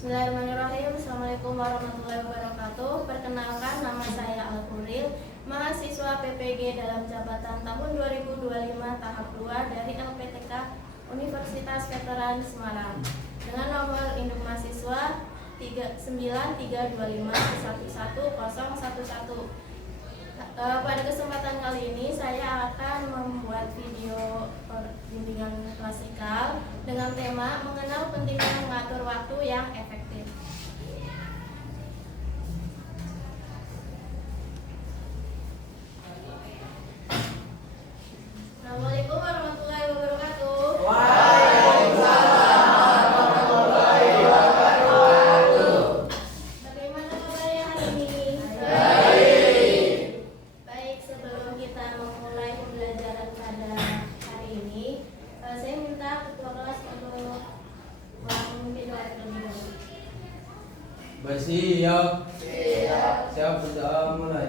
Bismillahirrahmanirrahim. Assalamualaikum warahmatullahi wabarakatuh. Perkenalkan, nama saya Al-Quril, mahasiswa PPG dalam jabatan tahun 2025 tahap 2 dari LPTK Universitas Veteran Semarang dengan nomor induk mahasiswa 39325111011. Pada kesempatan kali ini saya akan membuat video bimbingan klasikal dengan tema mengenal pentingnya mengatur waktu yang efektif. Assalamualaikum warahmatullahi wabarakatuh. Waalaikumsalam warahmatullahi wabarakatuh. Bagaimana kabarnya hari ini? Baik. Baik, sebelum kita memulai pembelajaran pada hari ini, saya minta ketua kelas untuk memimpin doa terlebih dahulu. Bersiap. Siap berdoa mulai.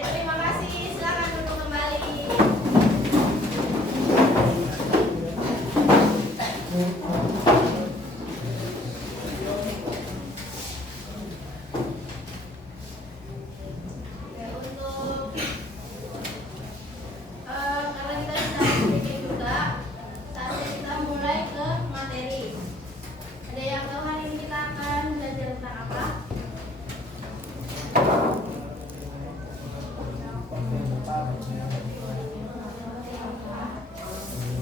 Terima kasih. Silakan duduk kembali. Oke, untuk karena kita sudah sedikit juga, saatnya kita mulai ke materi. Ada yang tahu hari ini kita akan belajar tentang apa?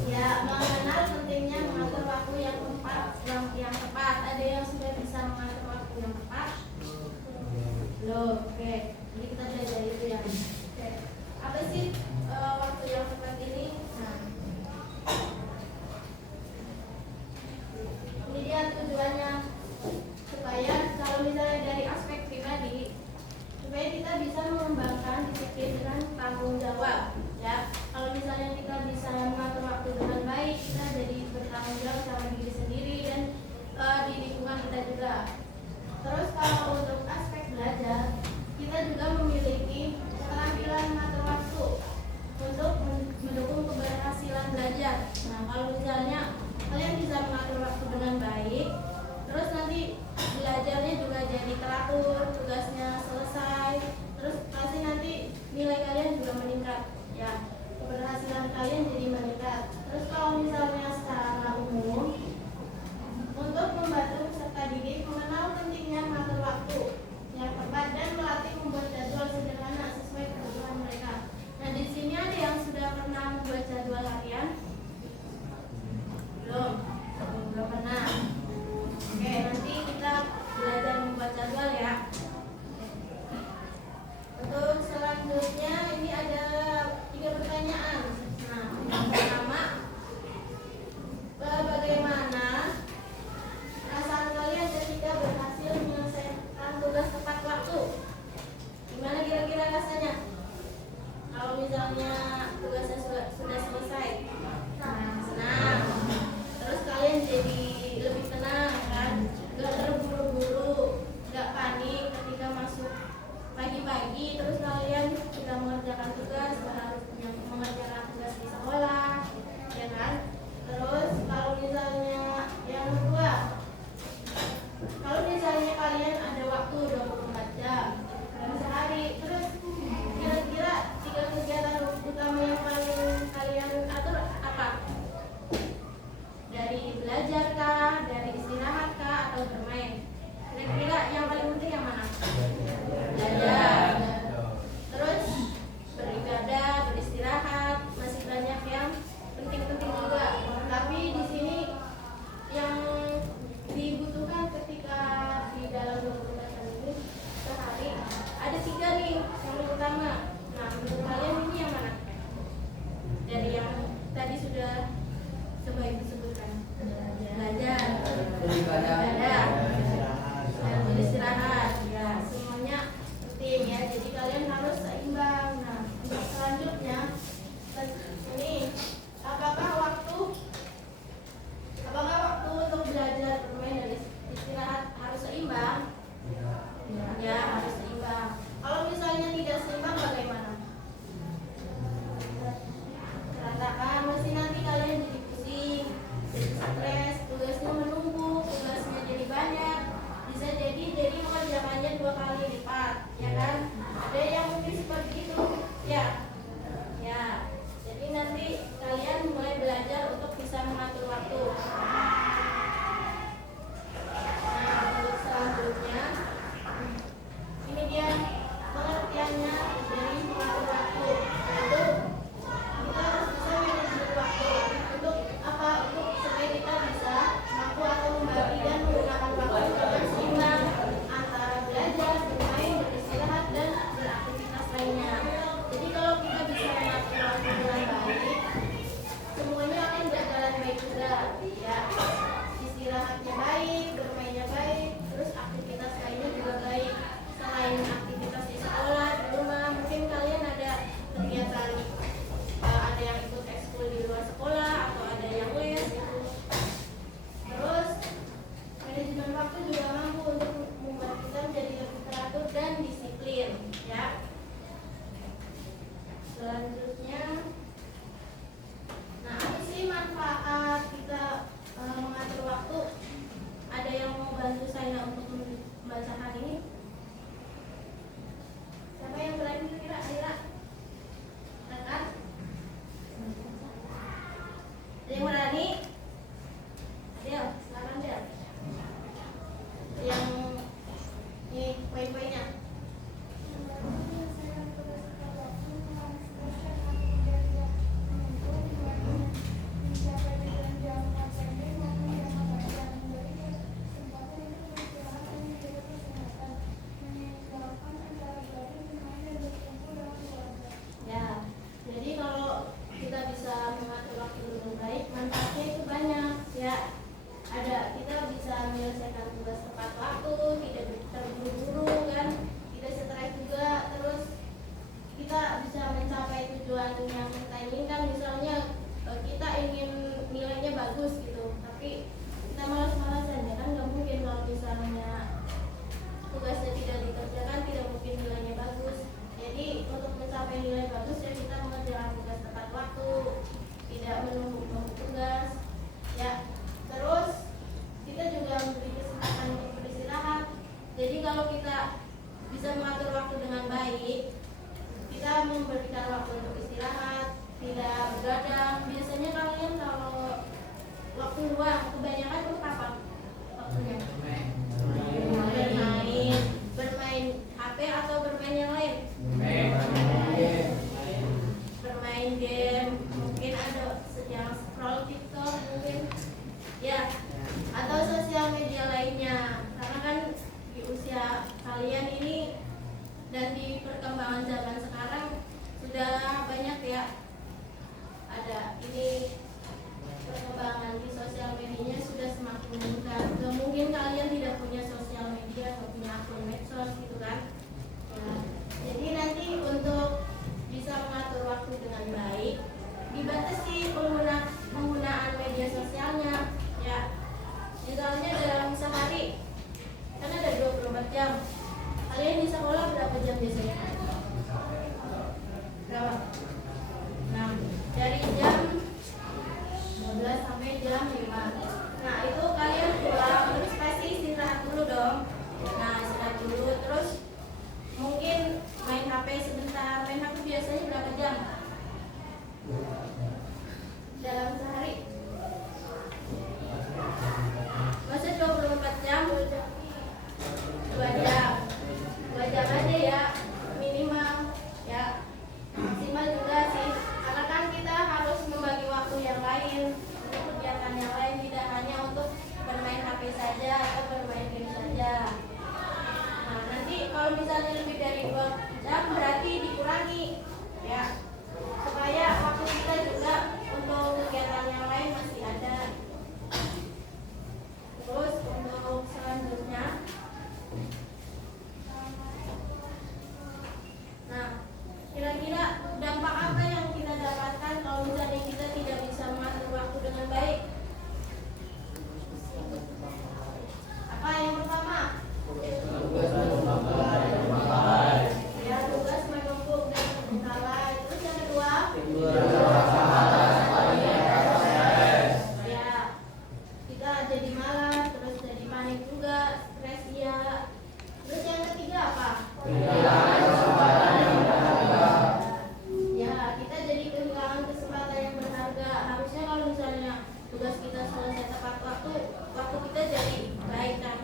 Ya, mengenal pentingnya mengatur waktu yang tepat. Ada yang sudah bisa mengatur waktu yang tepat? Loh, oke. Jadi kita belajar itu ya. Oke. Apa sih waktu yang tepat ini? Nah, ini dia tujuannya supaya kalau misalnya dari aspek pribadi, supaya kita bisa mengembangkan disiplin dengan tanggung jawab. Ya, kalau misalnya kita bisa mengatur waktu dengan baik, kita jadi bertanggung jawab sama diri sendiri dan di lingkungan kita juga. Terus kalau untuk aspek belajar, kita juga memiliki keterampilan mengatur waktu untuk mendukung keberhasilan belajar. Nah, kalau misalnya kalian bisa mengatur waktu dengan baik, terus nanti belajarnya juga jadi teratur, tugasnya selesai, terus pasti nanti nilai kalian juga meningkat. Ya, keberhasilan kalian jadi meningkat. Terus kalau misalnya secara umum, untuk membantu peserta didik mengenal pentingnya mengatur waktu yang tepat dan melatih membuat jadwal sederhana sesuai kebutuhan mereka. Nah, di sini ada yang sudah pernah membuat jadwal harian? Belum? Belum pernah. Oke, nanti kita belajar membuat jadwal ya. Untuk selanjutnya ini ada 3 pertanyaan. Nah, yang pertama, bagaimana perasaan kalian ketika berhasil menyelesaikan tugas tepat waktu? Gimana kira-kira rasanya? Kalau misalnya tugasnya sudah selesai, nah, senang. Terus kalian jadi lebih tenang kan? Gak terburu-buru, gak panik ketika masuk pagi-pagi. Terus kalian sudah mengerjakan tugas, harus mengerjakan tugas di sekolah, ya kan? Terus kalau misalnya yang kedua, kalau misalnya kalian ada waktu 24 jam dalam sehari, terus kira-kira 3 kegiatan utama yang paling kalian atur apa? Dari belajar kah, dari istirahat kah, atau bermain? Kira-kira yang paling penting yang mana? Belajar. Terus Selanjutnya, nah apa sih manfaat kita mengatur waktu? Ada yang mau bantu saya untuk membacakan ini? Siapa yang berani kira-kira? Rekan? Ada yang berani? Adel, silakan Del. Yang ini poin-poinnya. Ya, jadi kalau kita bisa mengatur waktu dengan baik, manfaatnya itu banyak ya. Ada kita bisa menyelesaikan tugas tepat waktu, tidak terburu-buru kan, tidak stres juga, terus kita bisa mencapai tujuan yang kita inginkan. Misalnya kita ingin nilainya bagus gitu, tapi kita malas-malasan ya kan, nggak mungkin kalau misalnya tugasnya tidak dikerjakan, tidak mungkin nilainya bagus. Jadi untuk mencapai nilai bagus ya kita mengerjakan tugas tepat waktu, tidak menumpuk tugas ya. Terus kita juga memberi kesempatan untuk beristirahat. Jadi kalau kita bisa mengatur waktu dengan baik, kita memberikan waktu untuk istirahat, tidak begadang. Biasanya kalian kalau waktu luang kebanyakan untuk apa waktunya? Bermain HP atau bermain yang lain? Bermain game, mungkin ada yang scroll TikTok mungkin ya, atau sosial media lainnya. Karena kan di usia kalian ini dan di perkembangan zaman sekarang sudah banyak ya, ada ini perkembangan di sosial medianya sudah semakin meningkat. Gak mungkin kalian tidak punya sosial media atau punya akun medsos gitu kan ya. Jadi nanti untuk bisa mengatur waktu dengan baik, dibatasi penggunaan media sosialnya ya. Misalnya dalam sehari kan ada 24 jam. Kalian di sekolah berapa jam biasanya? Berapa? 6. Dari jam 12 sampai jam 5. Nah itu kalian pulang, terus pasti istirahat dulu dong. Nah istirahat dulu, terus mungkin main HP sebentar. Main HP biasanya berapa jam? Dalam sehari? Masa 24 jam? 2 jam. 2 jam aja ya minimal ya. Maksimal juga sih. Karena kan kita harus membagi waktu yang lain untuk kegiatan yang lain, tidak hanya untuk bermain HP saja atau bermain game saja. Nah nanti kalau misalnya lebih dari 2 jam berarti dikurangi ya, supaya waktu kita juga untuk kegiatan yang lain masih ada. Terus untuk selanjutnya, nah kira-kira dampak apa yang kita dapatkan kalau misalnya kita tidak bisa mengatur waktu dengan baik? Apa yang pertama? Ya, tugas menumpuk dan terbengkalai. Terus yang kedua? Ya, kita jadi malas, terus jadi panik juga, stres ya. Terus yang ketiga apa? Ya, kita jadi kehilangan kesempatan yang berharga. Harusnya kalau misalnya tugas kita selesai tepat waktu, waktu kita jadi baik kan.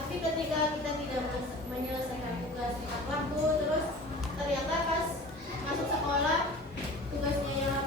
Tapi ketika kita tidak menyelesaikan tugas tepat waktu, terus ternyata pas masuk sekolah tugasnya yang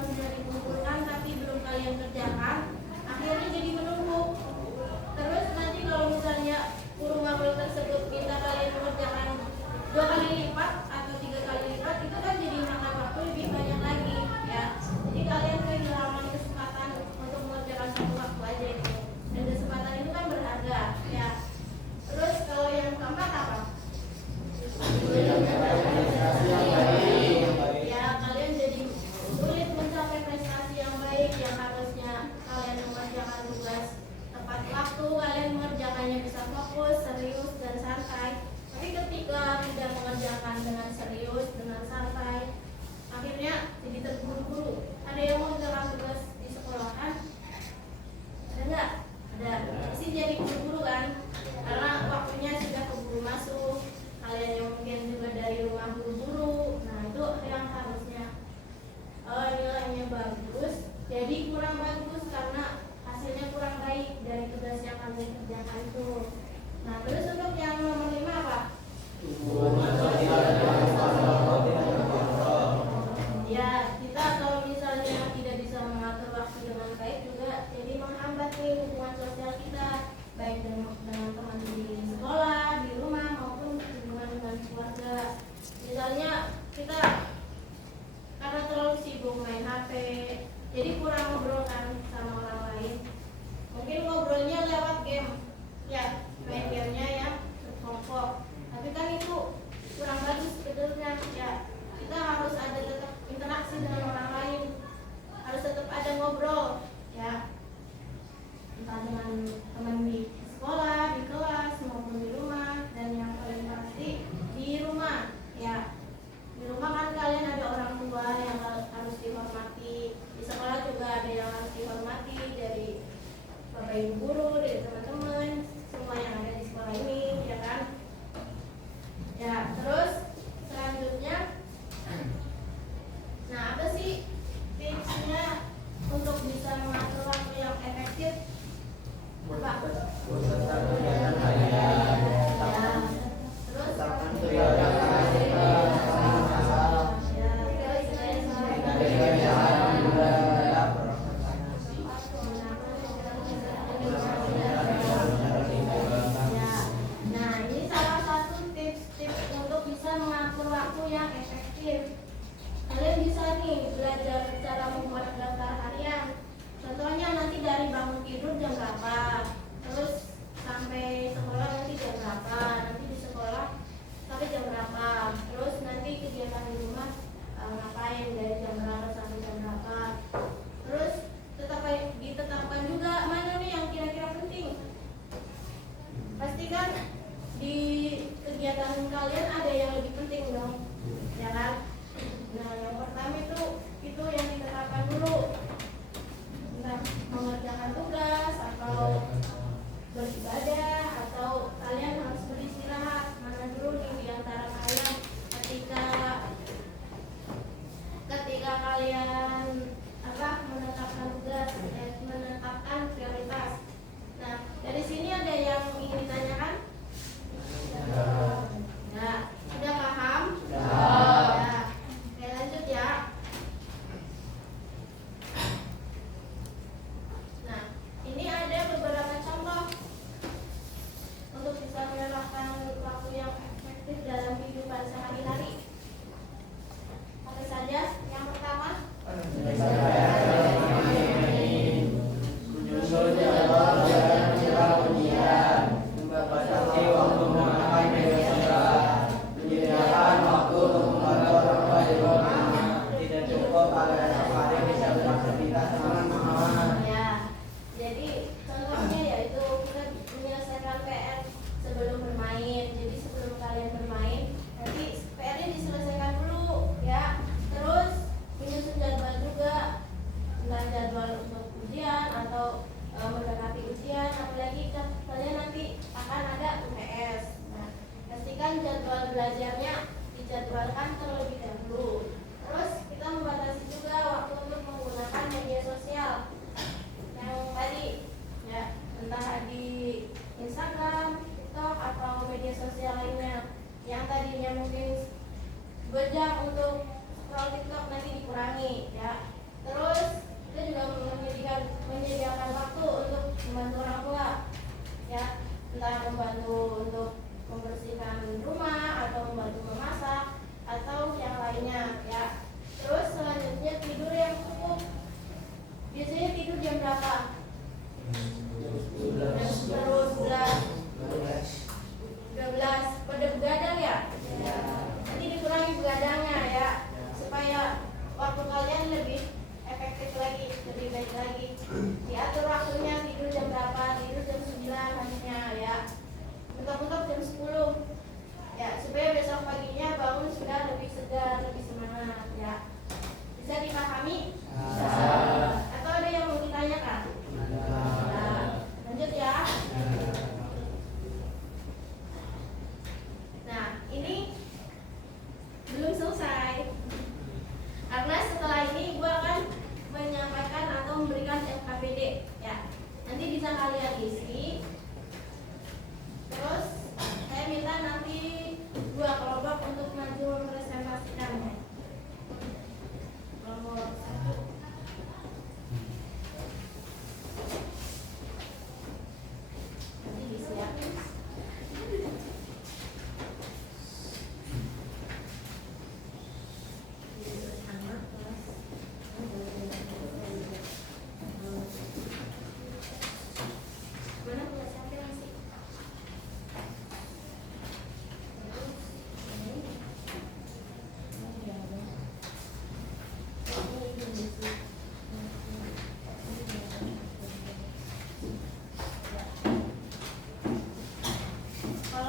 Ya, kita kalau misalnya tidak bisa mengatur waktu dengan baik juga jadi menghambat nih hubungan sosial kita, baik dengan teman di sekolah, di rumah maupun hubungan dengan keluarga. Misalnya kita karena terlalu sibuk main HP, jadi kurang ngobrol kan sama orang lain. Mungkin ngobrolnya lewat game, ya main gamenya ya berkelompok. Tapi kan itu kurang bagus sebetulnya. Ya kita harus ada tetap interaksi dengan orang lain, harus tetap ada ngobrol, ya entah dengan teman di sekolah, di kelas maupun di rumah, dan yang paling pasti di rumah. Ya di rumah kan kalian ada orang tua yang harus dihormati, di sekolah juga ada yang harus dihormati dari bapak ibu guru, dari teman-teman semua yang ada di sekolah ini, ya kan? Ya terus selanjutnya, nah apa sih tipsnya untuk bisa mengatur waktu yang efektif? Apa? Beserta kegiatan harian. Ya. Terus Tetapkan kegiatan harian. Nah, ini salah satu tips-tips untuk bisa mengatur waktu yang efektif. Kalian bisa nih belajar cara membuat daftar harian. Contohnya nanti dari bangun tidur jam berapa, terus sampai sekolah nanti jam berapa, nanti di sekolah sampai jam berapa, terus nanti kegiatan di rumah ngapain dari jam berapa sampai jam berapa. Terus ditetapkan juga mana nih yang kira-kira penting. Pastikan di kegiatan kalian ada yang lebih penting dong, ya kan? Nah yang pertama itu yang ditetapkan dulu, entah mengerjakan tugas atau beribadah atau kalian harus beristirahat. Mana dulu nih di antara kalian ketika kalian menetapkan tugas, menetapkan prioritas. Nah dari sini ada yang ingin ditanyakan? Nah, sudah paham? Ya. Oke, lanjut ya. Nah, ini ada beberapa contoh untuk bisa menerapkan waktu yang efektif dalam kehidupan sehari-hari. Apa saja? Yang pertama, membatasi waktu menggunakan media sosial, menyediakan waktu untuk membantu orang tua di rumah, tidak cukup agar esok hari bisa beraktivitas aman-aman. ya. Jadi contohnya yaitu kita menyelesaikan PR sebelum bermain. Jadi sebelum kalian bermain, nanti PR-nya diselesaikan dulu, ya. Terus menyusun jadwal juga, entah jadwal untuk ujian atau mendekati ujian, apalagi kalian nanti akan ada UTS. Nah, pastikan jadwal belajarnya dijadwalkan terlebih dahulu. Terus kita membatasi juga waktu untuk menggunakan media sosial yang tadi, ya entah di Instagram, TikTok atau media sosial lainnya. Yang tadinya mungkin berjam untuk scroll TikTok nanti dikurangi, ya. Terus kita juga menyediakan waktu untuk membantu orang tua, ya entah membantu untuk membersihkan rumah atau membantu memasak atau yang lainnya, ya. Terus selanjutnya tidur yang cukup. Biasanya tidur jam berapa? Jam 12 pada begadang ya? Nanti dikurangi begadangnya, ya, supaya waktu kalian lebih efektif lagi, lebih baik lagi. Diatur waktunya, tidur jam berapa, tidur jam 9 harusnya, ya. Mentok-mentok jam 10, ya, supaya besok paginya bangun sudah lebih segar, lebih semangat, ya. Bisa dipahami? Atau ada yang mau ditanyakan? Nah, lanjut ya. Nah, ini belum selesai. Karena setelah ini ibu akan menyampaikan atau memberikan FKPD. Kalau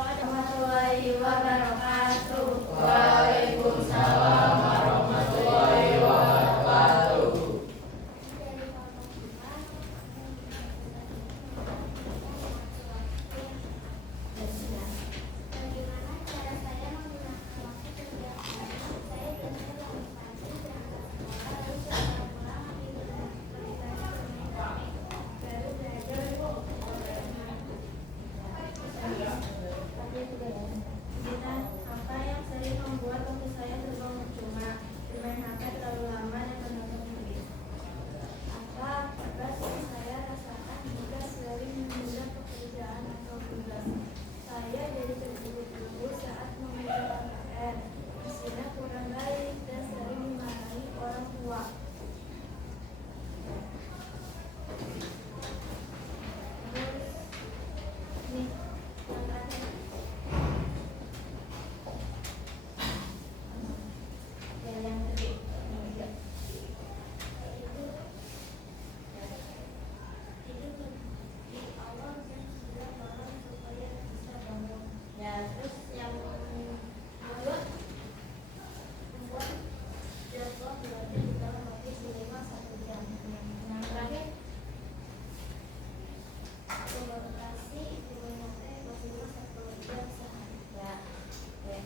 ada warahmatullahi wabarakatuh. Waalaikumsalam warahmatullahi wabarakatuh. Bagaimana cara saya menggunakan waktu kerja? Saya biasanya bangun pagi, berangkat sekolah, lalu setelah pulang aktivitas pribadi bermain HP, baru belajar Kita apa yang sering membuat waktu saya terbuang percuma? Bermain HP terlalu lama dan menonton TV. Apa tugas yang saya rasakan jika sering menunda pekerjaan atau tugas? Saya jadi terburu-buru saat mengerjakan PR, hasilnya kurang baik dan sering dimarahi orang tua. Terus, nih, yang terakhir. Ya, yang ketiga. Ya, terus yang kedua, membuat jadwal belajar di dalam waktu minimal 1 jam. Yang terakhir, kolaborasi maksimal 1 jam sehari. Ya, oke.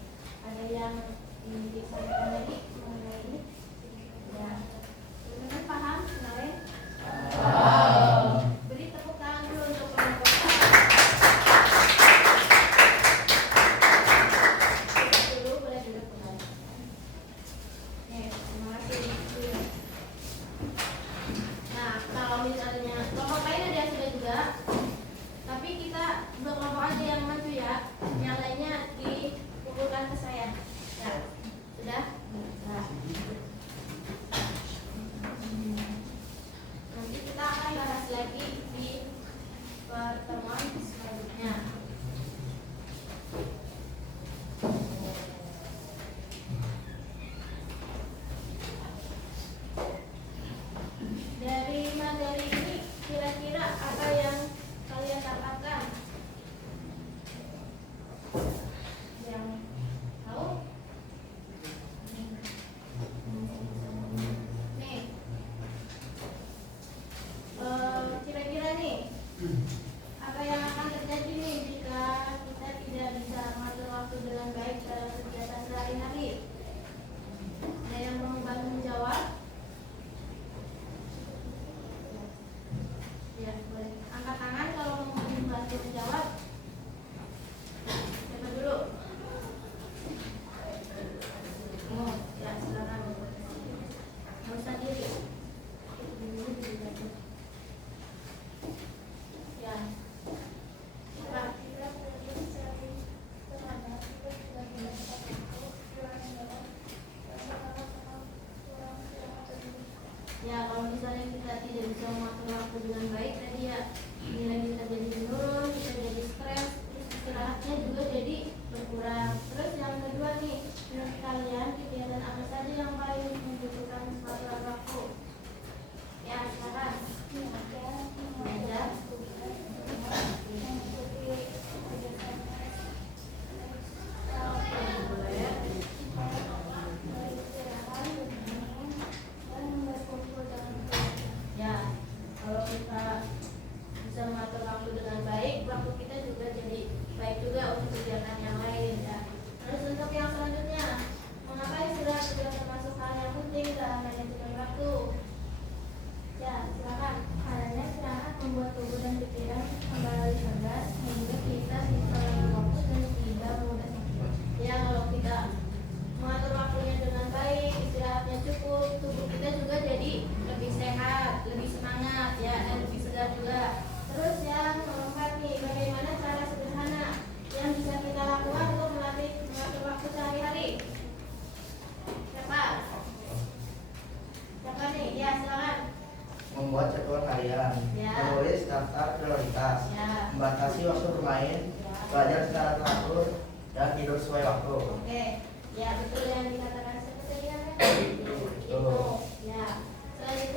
Ada yang disampaikan lagi mengenai ini? Ya, teman-teman paham? Kenalin? Beri tepuk tangan dulu untuk kelompok A. Dulu boleh duduk kembali. Terima kasih. Nah, kalau misalnya kelompok lain ada yang sudah juga, tapi kita berkelompok aja yang maju ya. Yang lainnya dikumpulkan ke saya. Ya, sudah? Nah. Nanti kita akan bahas lagi di pertemuan selanjutnya. Dari materi ini kira-kira apa yang kalian dapatkan? Yang tahu? Nih, kira-kira nih apa yang akan terjadi nih jika kita tidak bisa mengatur waktu dengan baik dalam kegiatan sehari-hari? Ada yang mau bantu menjawab? Ya, boleh. Angkat tangan kalau mau membantu menjawab. Siapa dulu? Oh, ya, silakan. Nggak usah diri. Ya. Siapa? Ya, kalau misalnya kita tidak bisa mengatur waktu dengan baik, tadi ya nilai kita jadi menurun, kita jadi stres, terus istirahatnya juga jadi berkurang. Terus yang kedua nih, menurut kalian kegiatan apa saja yang paling membutuhkan pengatur waktu? Ya, silakan. Belajar. Ya, kalau kita bisa mengatur waktu dengan baik, waktu kita juga jadi baik juga untuk kegiatan yang lain ya. Terus untuk yang selanjutnya, mengapa istirahat juga termasuk hal yang penting dalam manajemen waktu? Ya, silakan. Karena istirahat membuat tubuh dan pikiran kembali cerdas sehingga kita bisa mengatur waktu dan tidak mudah sakit. Ya, kalau kita mengatur waktunya dengan baik, istirahatnya cukup, tubuh kita juga jadi lebih sehat, lebih semangat ya, dan lebih segar juga. Terus yang keempat nih, bagaimana cara sederhana yang bisa kita lakukan untuk melatih mengatur waktu sehari-hari? Siapa? Siapa nih? Ya, silakan. Membuat jadwal harian, Ya. menulis daftar prioritas, Ya. membatasi waktu bermain, belajar secara teratur, dan tidur sesuai waktu. Oke, ya betul yang dikatakan seperti kan? Betul. Ya. Selanjutnya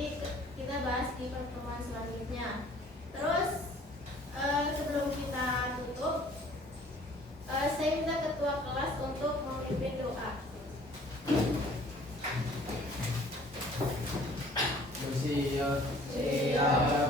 nanti kita bahas di pertemuan selanjutnya. Terus sebelum kita tutup, saya minta ketua kelas untuk memimpin doa. Bersiap, siap.